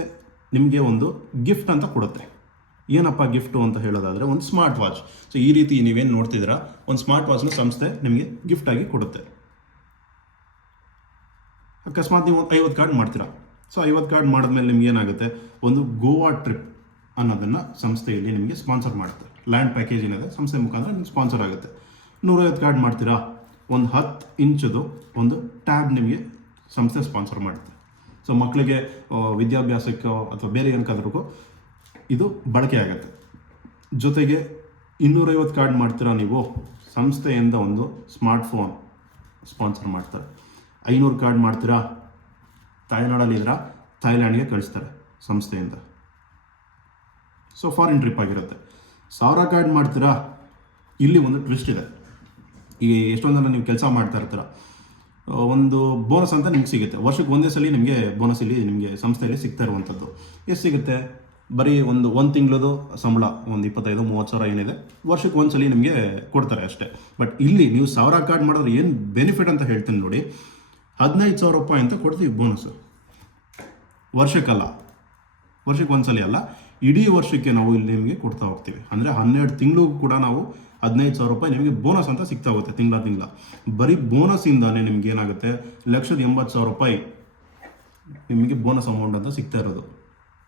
ನಿಮಗೆ ಒಂದು ಗಿಫ್ಟ್ ಅಂತ ಕೊಡುತ್ತೆ. ಏನಪ್ಪ ಗಿಫ್ಟು ಅಂತ ಹೇಳೋದಾದರೆ ಒಂದು ಸ್ಮಾರ್ಟ್ ವಾಚ್. ಸೊ ಈ ರೀತಿ ನೀವೇನು ನೋಡ್ತಿದ್ದೀರಾ, ಒಂದು ಸ್ಮಾರ್ಟ್ ವಾಚ್ನ ಸಂಸ್ಥೆ ನಿಮಗೆ ಗಿಫ್ಟಾಗಿ ಕೊಡುತ್ತೆ. ಅಕಸ್ಮಾತ್ ನೀವು 50 ಕಾರ್ಡ್ ಮಾಡ್ತೀರಾ. ಸೊ 50 ಕಾರ್ಡ್ ಮಾಡಿದ್ಮೇಲೆ ನಿಮ್ಗೆ ಏನಾಗುತ್ತೆ, ಒಂದು ಗೋವಾ ಟ್ರಿಪ್ ಅನ್ನೋದನ್ನು ಸಂಸ್ಥೆಯಲ್ಲಿ ನಿಮಗೆ ಸ್ಪಾನ್ಸರ್ ಮಾಡುತ್ತೆ. ಲ್ಯಾಂಡ್ ಪ್ಯಾಕೇಜ್ ಏನಿದೆ ಸಂಸ್ಥೆ ಮುಖಾಂತರ ನಿಮ್ಗೆ ಸ್ಪಾನ್ಸರ್ ಆಗುತ್ತೆ. 150 ಕಾರ್ಡ್ ಮಾಡ್ತೀರಾ, ಒಂದು 10 ಇಂಚದು ಒಂದು ಟ್ಯಾಬ್ ನಿಮಗೆ ಸಂಸ್ಥೆ ಸ್ಪಾನ್ಸರ್ ಮಾಡುತ್ತೆ. ಸೊ ಮಕ್ಕಳಿಗೆ ವಿದ್ಯಾಭ್ಯಾಸಕ್ಕೆ ಅಥವಾ ಬೇರೆ ಏನಕ್ಕಾದ್ರೂ ಇದು ಬಳಕೆ ಆಗುತ್ತೆ. ಜೊತೆಗೆ 250 ಕಾರ್ಡ್ ಮಾಡ್ತೀರಾ ನೀವು, ಸಂಸ್ಥೆಯಿಂದ ಒಂದು ಸ್ಮಾರ್ಟ್ಫೋನ್ ಸ್ಪಾನ್ಸರ್ ಮಾಡ್ತಾರೆ. 500 ಕಾರ್ಡ್ ಮಾಡ್ತೀರಾ, ತಾಯ್ನಾಡಲ್ಲಿದ್ದೀರಾ, ಥೈಲ್ಯಾಂಡ್ಗೆ ಕಳಿಸ್ತಾರೆ ಸಂಸ್ಥೆಯಿಂದ. ಸೊ ಫಾರಿನ್ ಟ್ರಿಪ್ ಆಗಿರುತ್ತೆ. 1000 ಕಾರ್ಡ್ ಮಾಡ್ತೀರಾ, ಇಲ್ಲಿ ಒಂದು ಟ್ವಿಸ್ಟ್ ಇದೆ. ಈಗ ಎಷ್ಟೊಂದು ಜನ ನೀವು ಕೆಲಸ ಮಾಡ್ತಾ ಇರ್ತೀರ, ಒಂದು ಬೋನಸ್ ಅಂತ ನಿಮ್ಗೆ ಸಿಗುತ್ತೆ. ವರ್ಷಕ್ಕೆ ಒಂದೇ ಸಲ ನಿಮಗೆ ಬೋನಸ್ ಇಲ್ಲಿ ನಿಮಗೆ ಸಂಸ್ಥೆಯಲ್ಲಿ ಸಿಗ್ತಾ ಇರುವಂಥದ್ದು. ಎಷ್ಟು ಸಿಗುತ್ತೆ, ಬರೀ ಒಂದು ತಿಂಗಳದು ಸಂಬಳ ಒಂದು 25-30 ಸಾವಿರ ಏನಿದೆ, ವರ್ಷಕ್ಕೆ ಒಂದು ಸಲ ನಿಮಗೆ ಕೊಡ್ತಾರೆ ಅಷ್ಟೇ. ಬಟ್ ಇಲ್ಲಿ ನೀವು 1000 ಕಾರ್ಡ್ ಮಾಡಿದ್ರೆ ಏನು ಬೆನಿಫಿಟ್ ಅಂತ ಹೇಳ್ತೀನಿ ನೋಡಿ, 15,000 ರೂಪಾಯಿ ಅಂತ ಕೊಡ್ತೀವಿ ಬೋನಸ್ಸು. ವರ್ಷಕ್ಕಲ್ಲ, ವರ್ಷಕ್ಕೆ ಒಂದು ಸಲ ಅಲ್ಲ, ಇಡೀ ವರ್ಷಕ್ಕೆ ನಾವು ಇಲ್ಲಿ ನಿಮಗೆ ಕೊಡ್ತಾ ಹೋಗ್ತೀವಿ. ಅಂದರೆ 12 ತಿಂಗಳಿಗೂ ಕೂಡ ನಾವು 15,000 ರೂಪಾಯಿ ನಿಮಗೆ ಬೋನಸ್ ಅಂತ ಸಿಗ್ತಾ ಹೋಗುತ್ತೆ ತಿಂಗಳ. ಬರೀ ಬೋನಸ್ಸಿಂದಾನೇ ನಿಮ್ಗೆ ಏನಾಗುತ್ತೆ, 1,80,000 ರೂಪಾಯಿ ನಿಮಗೆ ಬೋನಸ್ ಅಮೌಂಟ್ ಅಂತ ಸಿಗ್ತಾ ಇರೋದು.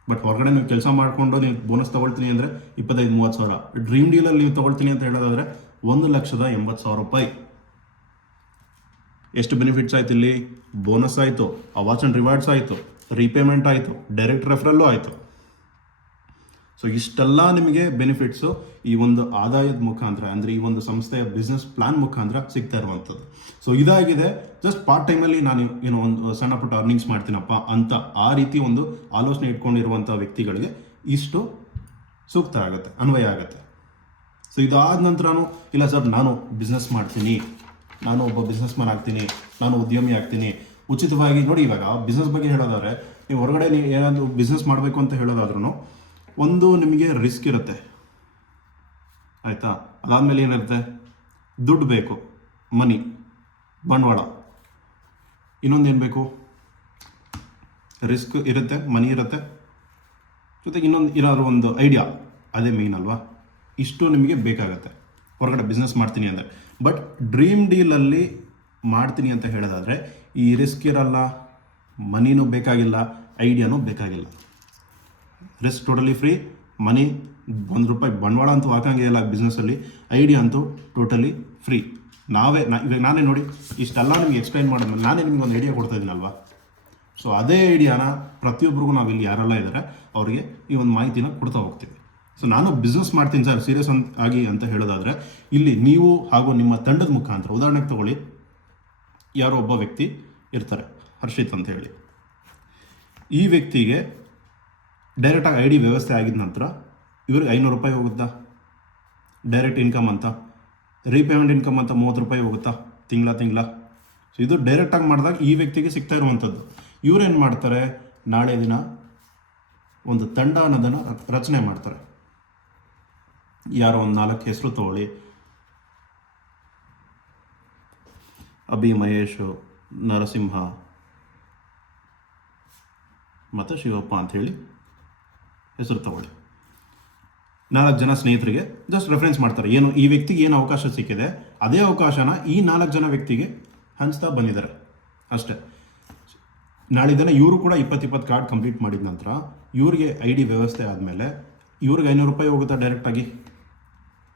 ಬಟ್ ಹೊರಗಡೆ ನೀವು ಕೆಲಸ ಮಾಡಿಕೊಂಡು ನೀವು ಬೋನಸ್ ತೊಗೊಳ್ತೀನಿ ಅಂದರೆ 25-30 ಸಾವಿರ. ಡ್ರೀಮ್ ಡೀಲಲ್ಲಿ ನೀವು ತೊಗೊಳ್ತೀನಿ ಅಂತ ಹೇಳೋದಾದರೆ 1,80,000 ರೂಪಾಯಿ. ಎಷ್ಟು ಬೆನಿಫಿಟ್ಸ್ ಆಯಿತು ಇಲ್ಲಿ, ಬೋನಸ್ ಆಯಿತು, ಆ ವಾಚ್ ಆ್ಯಂಡ್ ರಿವಾರ್ಡ್ಸ್ ಆಯಿತು, ರೀಪೇಮೆಂಟ್ ಆಯಿತು, ಡೈರೆಕ್ಟ್ ರೆಫರಲ್ಲೂ ಆಯಿತು. ಸೊ ಇಷ್ಟೆಲ್ಲ ನಿಮಗೆ ಬೆನಿಫಿಟ್ಸು ಈ ಒಂದು ಆದಾಯದ ಮುಖಾಂತರ, ಅಂದರೆ ಈ ಒಂದು ಸಂಸ್ಥೆಯ ಬಿಸ್ನೆಸ್ ಪ್ಲಾನ್ ಮುಖಾಂತರ ಸಿಗ್ತಾ ಇರುವಂಥದ್ದು. ಸೊ ಇದಾಗಿದೆ. ಜಸ್ಟ್ ಪಾರ್ಟ್ ಟೈಮಲ್ಲಿ ನಾನು ಏನೋ ಒಂದು ಸಣ್ಣ ಪುಟ್ಟ ಅರ್ನಿಂಗ್ಸ್ ಮಾಡ್ತೀನಪ್ಪ ಅಂತ ಆ ರೀತಿ ಒಂದು ಆಲೋಚನೆ ಇಟ್ಕೊಂಡಿರುವಂಥ ವ್ಯಕ್ತಿಗಳಿಗೆ ಇಷ್ಟು ಸೂಕ್ತ ಆಗುತ್ತೆ, ಅನ್ವಯ ಆಗುತ್ತೆ. ಸೊ ಇದಾದ ನಂತರನೂ ಇಲ್ಲ ಸರ್ ನಾನು ಬಿಸ್ನೆಸ್ ಮಾಡ್ತೀನಿ, ನಾನು ಒಬ್ಬ ಬಿಸ್ನೆಸ್ ಮ್ಯಾನ್ ಆಗ್ತೀನಿ, ನಾನು ಉದ್ಯಮಿ ಆಗ್ತೀನಿ, ಉಚಿತವಾಗಿ ನೋಡಿ. ಇವಾಗ ಬಿಸ್ನೆಸ್ ಬಗ್ಗೆ ಹೇಳೋದಾದರೆ, ನೀವು ಹೊರಗಡೆ ನೀವು ಏನಾದರೂ ಬಿಸ್ನೆಸ್ ಮಾಡಬೇಕು ಅಂತ ಹೇಳೋದಾದ್ರೂ ಒಂದು ನಿಮಗೆ ರಿಸ್ಕ್ ಇರುತ್ತೆ, ಆಯಿತಾ. ಅದಾದಮೇಲೆ ಏನಿರುತ್ತೆ, ದುಡ್ಡು ಬೇಕು, ಮನಿ, ಬಂಡವಾಳ. ಇನ್ನೊಂದು ಏನು ಬೇಕು, ರಿಸ್ಕ್ ಇರುತ್ತೆ, ಮನಿ ಇರುತ್ತೆ, ಜೊತೆಗೆ ಇನ್ನೊಂದು ಏನಾದರೂ ಒಂದು ಐಡಿಯಾ, ಅದೇ ಮೇಯ್ನ್ ಅಲ್ವಾ. ಇಷ್ಟು ನಿಮಗೆ ಬೇಕಾಗುತ್ತೆ ಹೊರಗಡೆ ಬಿಸ್ನೆಸ್ ಮಾಡ್ತೀನಿ ಅಂದರೆ. ಬಟ್ ಡ್ರೀಮ್ ಡೀಲಲ್ಲಿ ಮಾಡ್ತೀನಿ ಅಂತ ಹೇಳೋದಾದರೆ ಈ ರಿಸ್ಕ್ ಇರಲ್ಲ, ಮನಿನೂ ಬೇಕಾಗಿಲ್ಲ, ಐಡಿಯಾನೂ ಬೇಕಾಗಿಲ್ಲ. ರಿಸ್ಕ್ ಟೋಟಲಿ ಫ್ರೀ, ಮನಿ ₹1 ಬಂಡವಾಳ ಅಂತೂ ಹಾಕಂಗೆ ಇಲ್ಲ ಬಿಸ್ನೆಸ್ಸಲ್ಲಿ, ಐಡಿಯಾ ಅಂತೂ ಟೋಟಲಿ ಫ್ರೀ. ಇವಾಗ ನಾನೇ ನೋಡಿ ಇಷ್ಟೆಲ್ಲ ನಿಮಗೆ ಎಕ್ಸ್ಪ್ಲೈನ್ ಮಾಡಿದ್ಮೇಲೆ ನಾನೇ ನಿಮ್ಗೆ ಒಂದು ಐಡಿಯಾ ಕೊಡ್ತಾ ಇದ್ದೀನಲ್ವಾ. ಸೊ ಅದೇ ಐಡಿಯಾನ ಪ್ರತಿಯೊಬ್ಬರಿಗೂ ನಾವಿಲ್ಲಿ ಯಾರೆಲ್ಲ ಇದ್ದಾರೆ ಅವರಿಗೆ ಈ ಒಂದು ಮಾಹಿತಿನ ಕೊಡ್ತಾ ಹೋಗ್ತೀವಿ. ಸೊ ನಾನು ಬಿಸ್ನೆಸ್ ಮಾಡ್ತೀನಿ ಸರ್ ಸೀರಿಯಸ್ ಆಗಿ ಅಂತ ಹೇಳೋದಾದರೆ, ಇಲ್ಲಿ ನೀವು ಹಾಗೂ ನಿಮ್ಮ ತಂಡದ ಮುಖಾಂತರ, ಉದಾಹರಣೆಗೆ ತಗೊಳ್ಳಿ, ಯಾರೋ ಒಬ್ಬ ವ್ಯಕ್ತಿ ಇರ್ತಾರೆ, ಹರ್ಷಿತ್ ಅಂತ ಹೇಳಿ. ಈ ವ್ಯಕ್ತಿಗೆ ಡೈರೆಕ್ಟಾಗಿ ಐ ಡಿ ವ್ಯವಸ್ಥೆ ಆಗಿದ ನಂತರ ಇವ್ರಿಗೆ ₹500 ಹೋಗುತ್ತಾ ಡೈರೆಕ್ಟ್ ಇನ್ಕಮ್ ಅಂತ, ರೀಪೇಮೆಂಟ್ ಇನ್ಕಮ್ ಅಂತ ₹30 ಹೋಗುತ್ತಾ ತಿಂಗಳ. ಸೊ ಇದು ಡೈರೆಕ್ಟಾಗಿ ಮಾಡಿದಾಗ ಈ ವ್ಯಕ್ತಿಗೆ ಸಿಗ್ತಾ ಇರುವಂಥದ್ದು. ಇವರೇನು ಮಾಡ್ತಾರೆ, ನಾಳೆ ದಿನ ಒಂದು ತಂಡ ಅನ್ನೋದನ್ನು ರಚನೆ ಮಾಡ್ತಾರೆ. ಯಾರೋ ಒಂದು 4 ಹೆಸರು ತಗೊಳ್ಳಿ, ಅಭಿ, ಮಹೇಶ್, ನರಸಿಂಹ ಮತ್ತು ಶಿವಪ್ಪ ಅಂಥೇಳಿ ಹೆಸರು ತಗೊಳ್ಳಿ. 4 ಜನ ಸ್ನೇಹಿತರಿಗೆ ಜಸ್ಟ್ ರೆಫರೆನ್ಸ್ ಮಾಡ್ತಾರೆ. ಏನು ಈ ವ್ಯಕ್ತಿಗೆ ಏನು ಅವಕಾಶ ಸಿಕ್ಕಿದೆ ಅದೇ ಅವಕಾಶನ ಈ 4 ಜನ ವ್ಯಕ್ತಿಗೆ ಹಂಚ್ತಾ ಬಂದಿದ್ದಾರೆ ಅಷ್ಟೇ. ನಾಳೆ ದಿನ ಇವರು ಕೂಡ 20 ಕಾರ್ಡ್ ಕಂಪ್ಲೀಟ್ ಮಾಡಿದ ನಂತರ ಇವ್ರಿಗೆ ಐ ಡಿ ವ್ಯವಸ್ಥೆ ಆದಮೇಲೆ ಇವ್ರಿಗೆ ₹500 ಹೋಗುತ್ತಾ ಡೈರೆಕ್ಟಾಗಿ,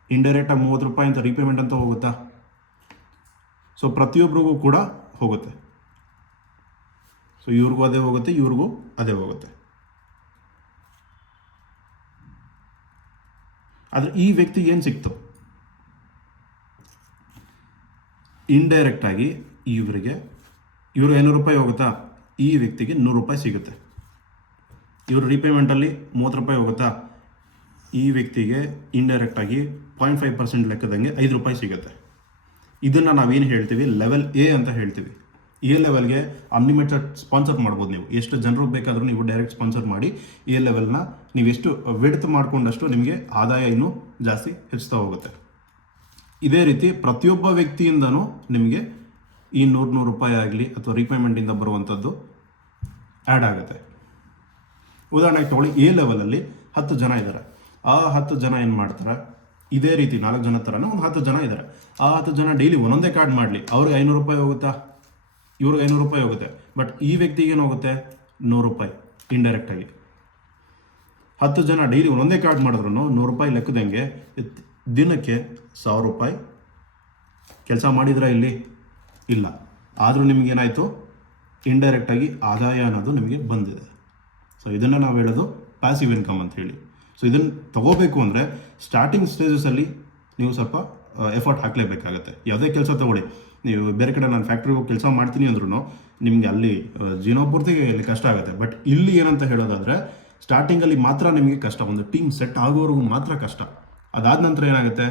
ಇಂಡೈರೆಕ್ಟಾಗಿ ₹30 ಅಂತ ರೀಪೇಮೆಂಟ್ ಅಂತ ಹೋಗುತ್ತಾ. ಸೊ ಪ್ರತಿಯೊಬ್ಬರಿಗೂ ಕೂಡ ಹೋಗುತ್ತೆ. ಸೊ ಇವ್ರಿಗೂ ಅದೇ ಹೋಗುತ್ತೆ, ಇವ್ರಿಗೂ ಅದೇ ಹೋಗುತ್ತೆ. ಆದರೆ ಈ ವ್ಯಕ್ತಿಗೆ ಏನು ಸಿಕ್ತು, ಇಂಡೈರೆಕ್ಟಾಗಿ ಇವ್ರಿಗೆ ₹500 ಹೋಗುತ್ತಾ, ಈ ವ್ಯಕ್ತಿಗೆ ₹100 ಸಿಗುತ್ತೆ. ಇವರು ರೀಪೇಮೆಂಟಲ್ಲಿ ₹30 ಹೋಗುತ್ತಾ, ಈ ವ್ಯಕ್ತಿಗೆ ಇಂಡೈರೆಕ್ಟಾಗಿ 0.5% ಲೆಕ್ಕದಂಗೆ ₹5 ಸಿಗುತ್ತೆ. ಇದನ್ನು ನಾವೇನು ಹೇಳ್ತೀವಿ, ಲೆವೆಲ್ ಎ ಅಂತ ಹೇಳ್ತೀವಿ. ಎ ಲೆವೆಲ್ಗೆ ಅನ್ಲಿಮಿಟೆಡ್ ಸ್ಪಾನ್ಸರ್ ಮಾಡ್ಬೋದು. ನೀವು ಎಷ್ಟು ಜನರು ಬೇಕಾದರೂ ನೀವು ಡೈರೆಕ್ಟ್ ಸ್ಪಾನ್ಸರ್ ಮಾಡಿ ಎ ಲೆವೆಲ್ನ ನೀವು ಎಷ್ಟು ವಿಡ್ತ್ ಮಾಡಿಕೊಂಡಷ್ಟು ನಿಮಗೆ ಆದಾಯ ಇನ್ನೂ ಜಾಸ್ತಿ ಹೆಚ್ಚುತ್ತಾ ಹೋಗುತ್ತೆ. ಇದೇ ರೀತಿ ಪ್ರತಿಯೊಬ್ಬ ವ್ಯಕ್ತಿಯಿಂದನೂ ನಿಮಗೆ ಈ ₹100 ಆಗಲಿ ಅಥವಾ ರೀಪೇಮೆಂಟಿಂದ ಬರುವಂಥದ್ದು ಆ್ಯಡ್ ಆಗುತ್ತೆ. ಉದಾಹರಣೆಗೆ ತೊಗೊಳ್ಳಿ, ಎ ಲೆವೆಲಲ್ಲಿ 10 ಜನ ಇದ್ದಾರೆ. ಆ 10 ಜನ ಏನು ಮಾಡ್ತಾರೆ, ಇದೇ ರೀತಿ 4 ಜನ ಥರನೇ ಒಂದು 10 ಜನ ಇದ್ದಾರೆ. ಆ 10 ಜನ ಡೈಲಿ ಒಂದೊಂದೇ ಕಾರ್ಡ್ ಮಾಡಲಿ, ಅವ್ರಿಗೆ 500 ರೂಪಾಯಿ ಹೋಗುತ್ತಾ, ಇವ್ರಿಗೆ 500 ರೂಪಾಯಿ ಹೋಗುತ್ತೆ. ಬಟ್ ಈ ವ್ಯಕ್ತಿಗೆ ಏನು ಹೋಗುತ್ತೆ, 100 ರೂಪಾಯಿ ಇಂಡೈರೆಕ್ಟಾಗಿ. 10 ಜನ ಡೈಲಿ ಒಂದೊಂದೇ ಕಾರ್ಡ್ ಮಾಡಿದ್ರು 100 ರೂಪಾಯಿ ಲೆಕ್ಕದಂಗೆ ದಿನಕ್ಕೆ 1000 ರೂಪಾಯಿ ಕೆಲಸ ಮಾಡಿದ್ರ ಇಲ್ಲಿ ಇಲ್ಲ. ಆದರೂ ನಿಮಗೇನಾಯಿತು, ಇಂಡೈರೆಕ್ಟಾಗಿ ಆದಾಯ ಅನ್ನೋದು ನಿಮಗೆ ಬಂದಿದೆ. ಸೊ ಇದನ್ನು ನಾವು ಹೇಳೋದು ಪ್ಯಾಸಿವ್ ಇನ್ಕಮ್ ಅಂತ ಹೇಳಿ. ಸೊ ಇದನ್ನು ತಗೋಬೇಕು ಅಂದರೆ ಸ್ಟಾರ್ಟಿಂಗ್ ಸ್ಟೇಜಸಲ್ಲಿ ನೀವು ಸ್ವಲ್ಪ ಎಫರ್ಟ್ ಹಾಕಲೇಬೇಕಾಗತ್ತೆ. ಯಾವುದೇ ಕೆಲಸ ತೊಗೊಳ್ಳಿ, ನೀವು ಬೇರೆ ಕಡೆ ನಾನು ಫ್ಯಾಕ್ಟ್ರಿಗೆ ಹೋಗಿ ಕೆಲಸ ಮಾಡ್ತೀನಿ ಅಂದ್ರೂ ನಿಮಗೆ ಅಲ್ಲಿ ಜೀವನಪೂರ್ತಿಗೆ ಇಲ್ಲಿ ಕಷ್ಟ ಆಗುತ್ತೆ. ಬಟ್ ಇಲ್ಲಿ ಏನಂತ ಹೇಳೋದಾದರೆ ಸ್ಟಾರ್ಟಿಂಗಲ್ಲಿ ಮಾತ್ರ ನಿಮಗೆ ಕಷ್ಟ, ಒಂದು ಟೀಮ್ ಸೆಟ್ ಆಗೋವರೆಗೂ ಮಾತ್ರ ಕಷ್ಟ. ಅದಾದ ನಂತರ ಏನಾಗುತ್ತೆ,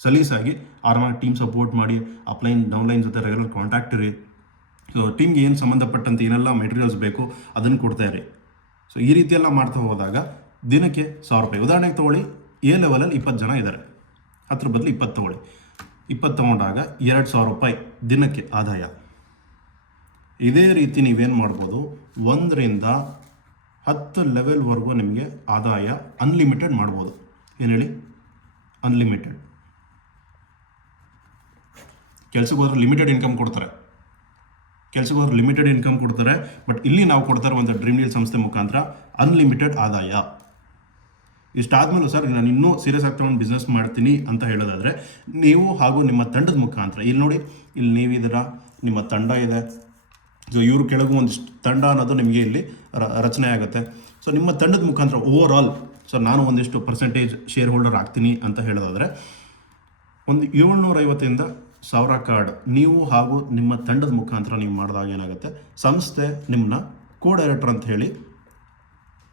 ಸಲೀಸಾಗಿ ಆರಾಮಾಗಿ ಟೀಮ್ ಸಪೋರ್ಟ್ ಮಾಡಿ, ಅಪ್ಲೈನ್ ಡೌನ್ಲೈನ್ ಜೊತೆ ರೆಗ್ಯುಲರ್ ಕಾಂಟ್ಯಾಕ್ಟ್ ಇರಿ. ಸೊ ಟೀಮ್ಗೆ ಏನು ಸಂಬಂಧಪಟ್ಟಂತೆ ಏನೆಲ್ಲ ಮೆಟೀರಿಯಲ್ಸ್ ಬೇಕು ಅದನ್ನು ಕೊಡ್ತಾ ಇರಿ. ಸೊ ಈ ರೀತಿಯೆಲ್ಲ ಮಾಡ್ತಾ ಹೋದಾಗ ದಿನಕ್ಕೆ 1000 ರೂಪಾಯಿ. ಉದಾಹರಣೆಗೆ ತೊಗೊಳ್ಳಿ, ಎ ಲೆವೆಲಲ್ಲಿ 20 ಜನ ಇದ್ದಾರೆ, 10 ಬದಲು 20 ತೊಗೊಳ್ಳಿ. 20 ತೊಗೊಂಡಾಗ 2000 ರೂಪಾಯಿ ದಿನಕ್ಕೆ ಆದಾಯ. ಇದೇ ರೀತಿ ನೀವೇನು ಮಾಡ್ಬೋದು, 1 ರಿಂದ 10 ಲೆವೆಲ್ವರೆಗೂ ನಿಮಗೆ ಆದಾಯ ಅನ್ಲಿಮಿಟೆಡ್ ಮಾಡ್ಬೋದು. ಏನು ಹೇಳಿ, ಅನ್ಲಿಮಿಟೆಡ್. ಕೆಲಸಕ್ಕೆ ಹೋದ್ರೆ ಲಿಮಿಟೆಡ್ ಇನ್ಕಮ್ ಕೊಡ್ತಾರೆ, ಬಟ್ ಇಲ್ಲಿ ನಾವು ಕೊಡ್ತಾ ಇರುವಂಥ ಡ್ರೀಮ್ ಡೀಲ್ ಸಂಸ್ಥೆ ಮುಖಾಂತರ ಅನ್ಲಿಮಿಟೆಡ್ ಆದಾಯ. ಇಷ್ಟಾದ್ಮೇಲೆ ಸರ್ ನಾನು ಇನ್ನೂ ಸೀರಿಯಸ್ ಆಗಿ ತಗೊಂಡು ಬಿಸ್ನೆಸ್ ಮಾಡ್ತೀನಿ ಅಂತ ಹೇಳೋದಾದರೆ ನೀವು ಹಾಗೂ ನಿಮ್ಮ ತಂಡದ ಮುಖಾಂತರ, ಇಲ್ಲಿ ನೋಡಿ, ಇಲ್ಲಿ ನೀವಿದ್ದೀರ, ನಿಮ್ಮ ತಂಡ ಇದೆ. ಸೊ ಇವ್ರ ಕೆಳಗೂ ಒಂದಿಷ್ಟು ತಂಡ ಅನ್ನೋದು ನಿಮಗೆ ಇಲ್ಲಿ ರಚನೆ ಆಗುತ್ತೆ. ಸೊ ನಿಮ್ಮ ತಂಡದ ಮುಖಾಂತರ ಓವರ್ ಆಲ್, ಸೊ ನಾನು ಒಂದಿಷ್ಟು ಪರ್ಸೆಂಟೇಜ್ ಶೇರ್ ಹೋಲ್ಡರ್ ಆಗ್ತೀನಿ ಅಂತ ಹೇಳೋದಾದರೆ ಒಂದು 750ರಿಂದ 1000 ಕಾರ್ಡ್ ನೀವು ಹಾಗೂ ನಿಮ್ಮ ತಂಡದ ಮುಖಾಂತರ ನೀವು ಮಾಡಿದಾಗ ಏನಾಗುತ್ತೆ, ಸಂಸ್ಥೆ ನಿಮ್ಮನ್ನ ಕೋ-ಡೈರೆಕ್ಟರ್ ಅಂತ ಹೇಳಿ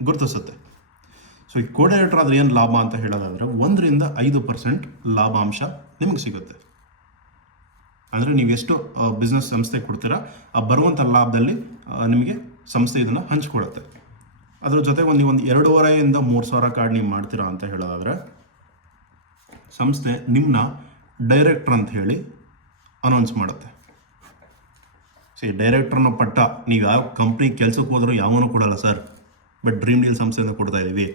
ಗುರುತಿಸುತ್ತೆ. ಸೊ ಈ ಕೋ-ಡೈರೆಕ್ಟರ್ ಆದರೆ ಏನು ಲಾಭ ಅಂತ ಹೇಳೋದಾದರೆ 1 ರಿಂದ 5% ಲಾಭಾಂಶ ನಿಮಗೆ ಸಿಗುತ್ತೆ. ಅಂದರೆ ನೀವು ಎಷ್ಟು ಬಿಸ್ನೆಸ್ ಸಂಸ್ಥೆ ಕೊಡ್ತೀರಾ ಆ ಬರುವಂಥ ಲಾಭದಲ್ಲಿ ನಿಮಗೆ ಸಂಸ್ಥೆ ಇದನ್ನು ಹಂಚ್ಕೊಡುತ್ತೆ. ಅದ್ರ ಜೊತೆಗೆ ನೀವು ಒಂದು 2,500ರಿಂದ 3,000 ಕಾರ್ಡ್ ನೀವು ಮಾಡ್ತೀರಾ ಅಂತ ಹೇಳೋದಾದರೆ ಸಂಸ್ಥೆ ನಿಮ್ಮನ್ನ ಡೈರೆಕ್ಟರ್ ಅಂತ ಹೇಳಿ ಅನೌನ್ಸ್ ಮಾಡುತ್ತೆ. ಸೊ ಈ ಡೈರೆಕ್ಟರ್ನ ಪಟ್ಟ ನೀವು ಯಾವ ಕಂಪ್ನಿ ಕೆಲಸಕ್ಕೆ ಹೋದರೂ ಯಾವನೂ ಕೊಡಲ್ಲ ಸರ್, ಬಟ್ ಡ್ರೀಮ್ ಡೀಲ್ ಸಂಸ್ಥೆಯಿಂದ ಕೊಡ್ತಾ ಇದ್ದೀವಿ.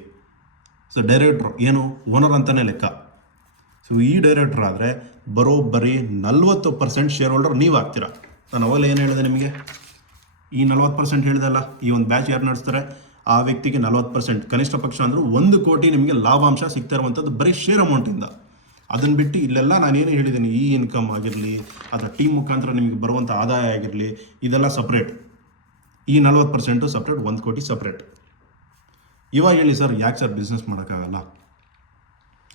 ಸೊ ಡೈರೆಕ್ಟ್ರು ಏನು, ಓನರ್ ಅಂತಲೇ ಲೆಕ್ಕ. ಸೊ ಈ ಡೈರೆಕ್ಟರ್ ಆದರೆ ಬರೋಬ್ಬರಿ 40% ಶೇರ್ ಹೋಲ್ಡರ್ ನೀವು ಆಗ್ತೀರಾ. ನಾನು ಅವಾಗಲೇ ಏನು ಹೇಳಿದೆ ನಿಮಗೆ, ಈ 40% ಹೇಳಿದಲ್ಲ, ಈ ಒಂದು ಬ್ಯಾಚ್ ಯಾರು ನಡೆಸ್ತಾರೆ ಆ ವ್ಯಕ್ತಿಗೆ 40%, ಕನಿಷ್ಠ ಪಕ್ಷ ಅಂದರೂ 1 ಕೋಟಿ ನಿಮಗೆ ಲಾಭಾಂಶ ಸಿಗ್ತಾ ಇರುವಂಥದ್ದು ಬರೀ ಶೇರ್ ಅಮೌಂಟಿಂದ. ಅದನ್ನು ಬಿಟ್ಟು ಇಲ್ಲೆಲ್ಲ ನಾನೇನು ಹೇಳಿದ್ದೀನಿ, ಈ ಇನ್ಕಮ್ ಆಗಿರಲಿ ಅಥವಾ ಟೀಮ್ ಮುಖಾಂತರ ನಿಮಗೆ ಬರುವಂಥ ಆದಾಯ ಆಗಿರಲಿ, ಇದೆಲ್ಲ ಸಪ್ರೇಟ್. ಈ 40% ಸಪ್ರೇಟ್, 1 ಕೋಟಿ ಸಪ್ರೇಟ್. ಇವಾಗ ಹೇಳಿ ಸರ್, ಯಾಕೆ ಸರ್ ಬಿಸ್ನೆಸ್ ಮಾಡೋಕ್ಕಾಗಲ್ಲ?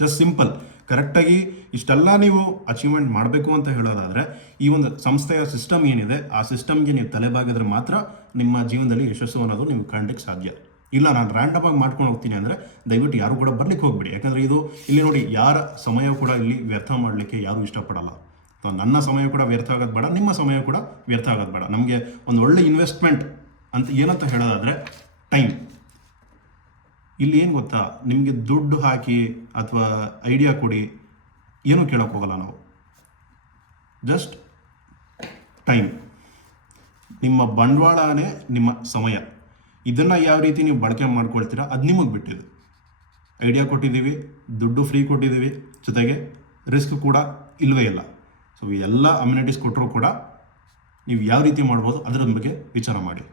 ಜಸ್ಟ್ ಸಿಂಪಲ್, ಕರೆಕ್ಟಾಗಿ ಇಷ್ಟೆಲ್ಲ ನೀವು ಅಚೀವ್ಮೆಂಟ್ ಮಾಡಬೇಕು ಅಂತ ಹೇಳೋದಾದರೆ ಈ ಒಂದು ಸಂಸ್ಥೆಯ ಸಿಸ್ಟಮ್ ಏನಿದೆ ಆ ಸಿಸ್ಟಮ್ಗೆ ನೀವು ತಲೆಬಾಗಿದ್ರೆ ಮಾತ್ರ ನಿಮ್ಮ ಜೀವನದಲ್ಲಿ ಯಶಸ್ಸು ಅನ್ನೋದು ನೀವು ಕಾಣಲಿಕ್ಕೆ ಸಾಧ್ಯ. ಇಲ್ಲ ನಾನು ರ್ಯಾಂಡಮ್ ಆಗಿ ಮಾಡ್ಕೊಂಡು ಹೋಗ್ತೀನಿ ಅಂದರೆ ದಯವಿಟ್ಟು ಯಾರು ಕೂಡ ಬರ್ಲಿಕ್ಕೆ ಹೋಗ್ಬಿಡಿ. ಯಾಕಂದರೆ ಇದು ಇಲ್ಲಿ ನೋಡಿ, ಯಾರ ಸಮಯ ಕೂಡ ಇಲ್ಲಿ ವ್ಯರ್ಥ ಮಾಡಲಿಕ್ಕೆ ಯಾರೂ ಇಷ್ಟಪಡಲ್ಲ. ಅಥವಾ ನನ್ನ ಸಮಯ ಕೂಡ ವ್ಯರ್ಥ ಆಗೋದು ಬೇಡ, ನಿಮ್ಮ ಸಮಯ ಕೂಡ ವ್ಯರ್ಥ ಆಗೋದು ಬೇಡ. ನಮಗೆ ಒಂದು ಒಳ್ಳೆ ಇನ್ವೆಸ್ಟ್ಮೆಂಟ್ ಅಂತ ಏನಂತ ಹೇಳೋದಾದರೆ ಟೈಮ್. ಇಲ್ಲಿ ಏನು ಗೊತ್ತಾ, ನಿಮಗೆ ದುಡ್ಡು ಹಾಕಿ ಅಥವಾ ಐಡಿಯಾ ಕೊಡಿ ಏನೂ ಕೇಳೋಕ್ಕೆ ಹೋಗಲ್ಲ ನಾವು. ಜಸ್ಟ್ ಟೈಮ್, ನಿಮ್ಮ ಬಂಡವಾಳನೇ ನಿಮ್ಮ ಸಮಯ. ಇದನ್ನು ಯಾವ ರೀತಿ ನೀವು ಬಳಕೆ ಮಾಡ್ಕೊಳ್ತೀರಾ ಅದು ನಿಮಗೆ ಬಿಟ್ಟಿದ್ದು. ಐಡಿಯಾ ಕೊಟ್ಟಿದ್ದೀವಿ, ದುಡ್ಡು ಫ್ರೀ ಕೊಟ್ಟಿದ್ದೀವಿ, ಜೊತೆಗೆ ರಿಸ್ಕ್ ಕೂಡ ಇಲ್ಲವೇ ಇಲ್ಲ. ಸೊ ಈ ಎಲ್ಲ ಅಮ್ಯುನಿಟೀಸ್ ಕೊಟ್ಟರೂ ಕೂಡ ನೀವು ಯಾವ ರೀತಿ ಮಾಡ್ಬೋದು ಅದರ ಬಗ್ಗೆ ವಿಚಾರ ಮಾಡಿ.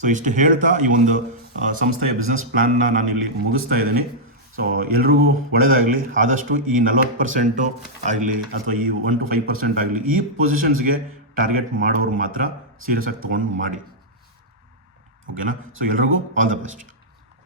ಸೊ ಇಷ್ಟು ಹೇಳ್ತಾ ಈ ಒಂದು ಸಂಸ್ಥೆಯ ಬಿಸ್ನೆಸ್ ಪ್ಲ್ಯಾನ್ನ ನಾನಿಲ್ಲಿ ಮುಗಿಸ್ತಾ ಇದ್ದೀನಿ. ಸೊ ಎಲ್ರಿಗೂ ಒಳ್ಳೆಯದಾಗಲಿ. ಆದಷ್ಟು ಈ 40% ಆಗಲಿ ಅಥವಾ ಈ 1 to 5% ಆಗಲಿ ಈ ಪೊಸಿಷನ್ಸ್ಗೆ ಟಾರ್ಗೆಟ್ ಮಾಡೋರು ಮಾತ್ರ ಸೀರಿಯಸ್ ಆಗಿ ತೊಗೊಂಡು ಮಾಡಿ. ಓಕೆನಾ? ಸೊ ಎಲ್ರಿಗೂ ಆಲ್ ದ ಬೆಸ್ಟ್.